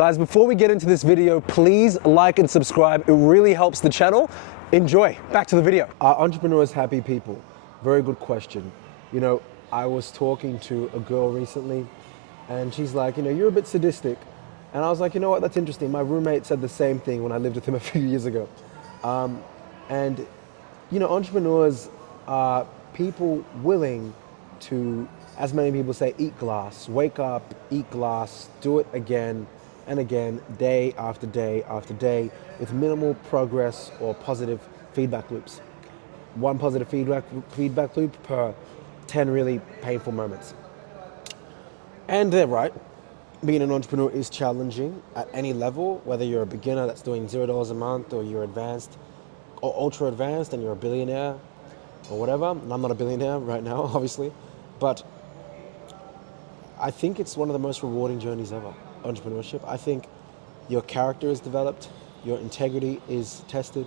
Guys, before we get into this video, please like and subscribe. It really helps the channel. Enjoy. Back to the video. Are entrepreneurs happy people? Very good question. You know, I was talking to a girl recently and she's like, you know, you're a bit sadistic. And I was like, you know what, that's interesting. My roommate said the same thing when I lived with him a few years ago. And, you know, entrepreneurs are people willing to, as many people say, eat glass, wake up, eat glass, do it again and again, day after day after day, with minimal progress or positive feedback loops. One positive feedback loop per 10 really painful moments. And they're right. Being an entrepreneur is challenging at any level, whether you're a beginner that's doing $0 a month or you're advanced or ultra advanced and you're a billionaire or whatever. And I'm not a billionaire right now, obviously, but I think it's one of the most rewarding journeys ever, entrepreneurship. I think your character is developed, your integrity is tested,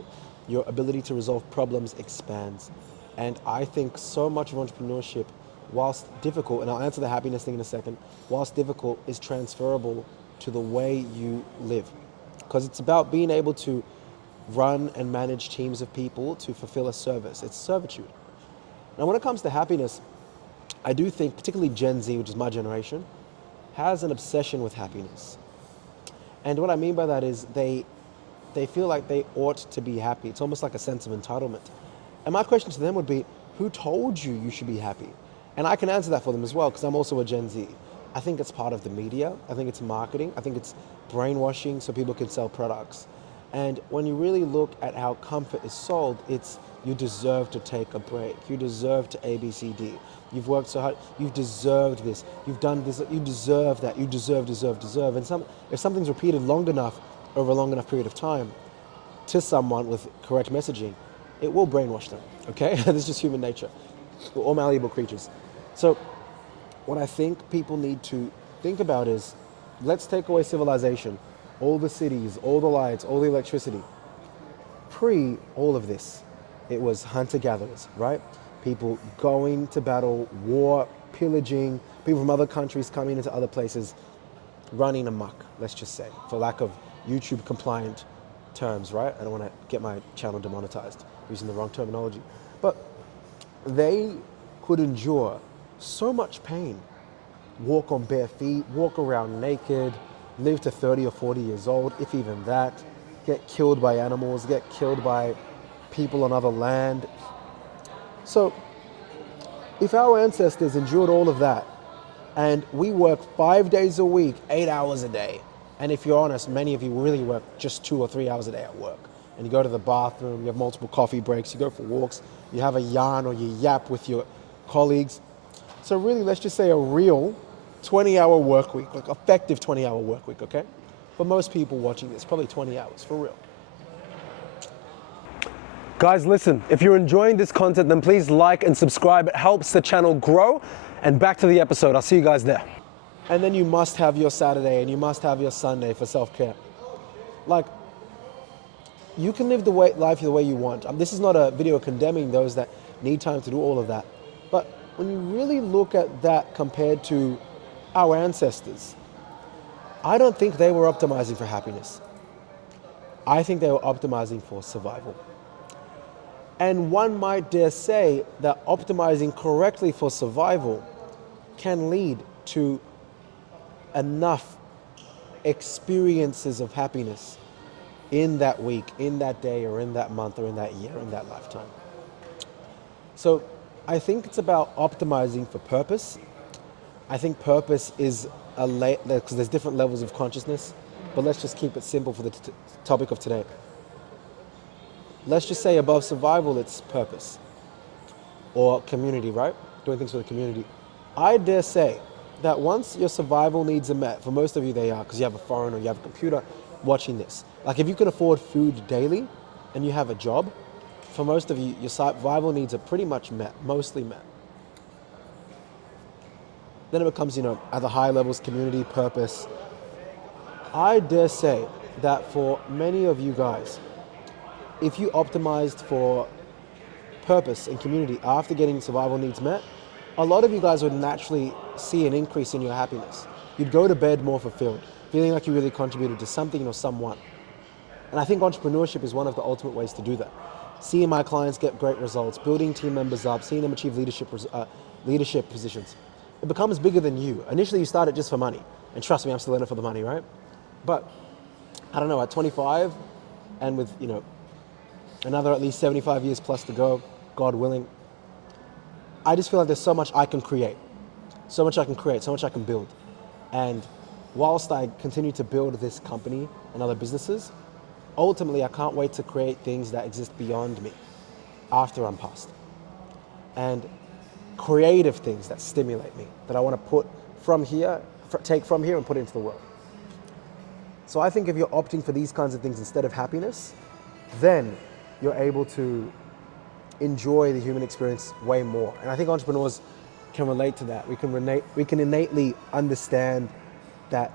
your ability to resolve problems expands. And I think so much of entrepreneurship, whilst difficult, and I'll answer the happiness thing in a second, whilst difficult, is transferable to the way you live. Because it's about being able to run and manage teams of people to fulfill a service. It's servitude. Now, when it comes to happiness, I do think, particularly Gen Z, which is my generation, has an obsession with happiness. And what I mean by that is they feel like they ought to be happy. It's almost like a sense of entitlement. And my question to them would be, who told you you should be happy? And I can answer that for them as well, because I'm also a Gen Z. I think it's part of the media. I think it's marketing. I think it's brainwashing so people can sell products. And when you really look at how comfort is sold, it's you deserve to take a break. You deserve to ABCD. You've worked so hard. You've deserved this. You've done this. You deserve that. You deserve. And if something's repeated long enough, over a long enough period of time, to someone with correct messaging, it will brainwash them, okay? This is just human nature. We're all malleable creatures. So what I think people need to think about is, let's take away civilization, all the cities, all the lights, all the electricity. Pre all of this, it was hunter-gatherers, right? People going to battle, war, pillaging, people from other countries coming into other places, running amok, let's just say, for lack of YouTube compliant terms, right? I don't want to get my channel demonetized using the wrong terminology. But they could endure so much pain, walk on bare feet, walk around naked, live to 30 or 40 years old, if even that, get killed by animals, get killed by people on other land. So if our ancestors endured all of that, and we work 5 days a week, 8 hours a day, and if you're honest, many of you really work just 2 or 3 hours a day at work, and you go to the bathroom, you have multiple coffee breaks, you go for walks, you have a yarn or you yap with your colleagues. So really, let's just say a real 20-hour work week, like effective 20-hour work week, okay? For most people watching this, probably 20 hours, for real. Guys, listen, if you're enjoying this content, then please like and subscribe. It helps the channel grow. And back to the episode. I'll see you guys there. And then you must have your Saturday and you must have your Sunday for self-care. Like, you can live life the way you want. This is not a video condemning those that need time to do all of that. But when you really look at that compared to our ancestors, I don't think they were optimizing for happiness. I think they were optimizing for survival. And one might dare say that optimizing correctly for survival can lead to enough experiences of happiness in that week, in that day, or in that month, or in that year, in that lifetime. So I think it's about optimizing for purpose. I think purpose is because there's different levels of consciousness, but let's just keep it simple for the topic of today. Let's just say above survival, it's purpose or community, right? Doing things for the community. I dare say that once your survival needs are met, for most of you they are, because you have a phone or you have a computer watching this. Like if you can afford food daily and you have a job, for most of you, your survival needs are pretty much met, mostly met. Then it becomes, at the high levels, community, purpose. I dare say that for many of you guys, if you optimized for purpose and community after getting survival needs met, a lot of you guys would naturally see an increase in your happiness. You'd go to bed more fulfilled. feeling like you really contributed to something or someone. And I think entrepreneurship is one of the ultimate ways to do that. Seeing my clients get great results, building team members up, seeing them achieve leadership positions. It becomes bigger than you. Initially, you start it just for money. And trust me, I'm still in it for the money, right? But I don't know, at 25 and with, another at least 75 years plus to go, God willing, I just feel like there's so much I can create, so much I can build. And whilst I continue to build this company and other businesses, ultimately I can't wait to create things that exist beyond me after I'm passed. And creative things that stimulate me, that I want to put from here, take from here and put into the world. So I think if you're opting for these kinds of things instead of happiness, then you're able to enjoy the human experience way more. And I think entrepreneurs can relate to that. We can innately understand that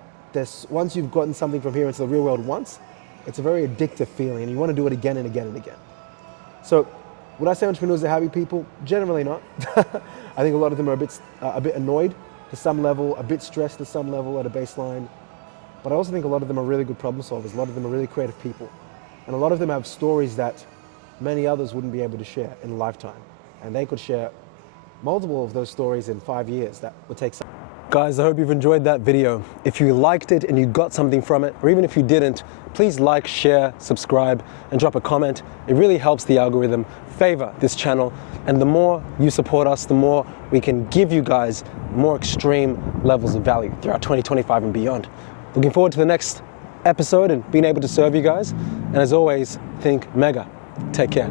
once you've gotten something from here into the real world once, it's a very addictive feeling and you want to do it again and again and again. So would I say entrepreneurs are happy people? Generally not. I think a lot of them are a bit annoyed to some level, a bit stressed to some level at a baseline. But I also think a lot of them are really good problem solvers. A lot of them are really creative people. And a lot of them have stories that many others wouldn't be able to share in a lifetime. And they could share multiple of those stories in 5 years. That would take some. Guys, I hope you've enjoyed that video. If you liked it and you got something from it, or even if you didn't, please like, share, subscribe, and drop a comment. It really helps the algorithm favor this channel. And the more you support us, the more we can give you guys more extreme levels of value throughout 2025 and beyond. Looking forward to the next episode and being able to serve you guys. And as always, think mega. Take care.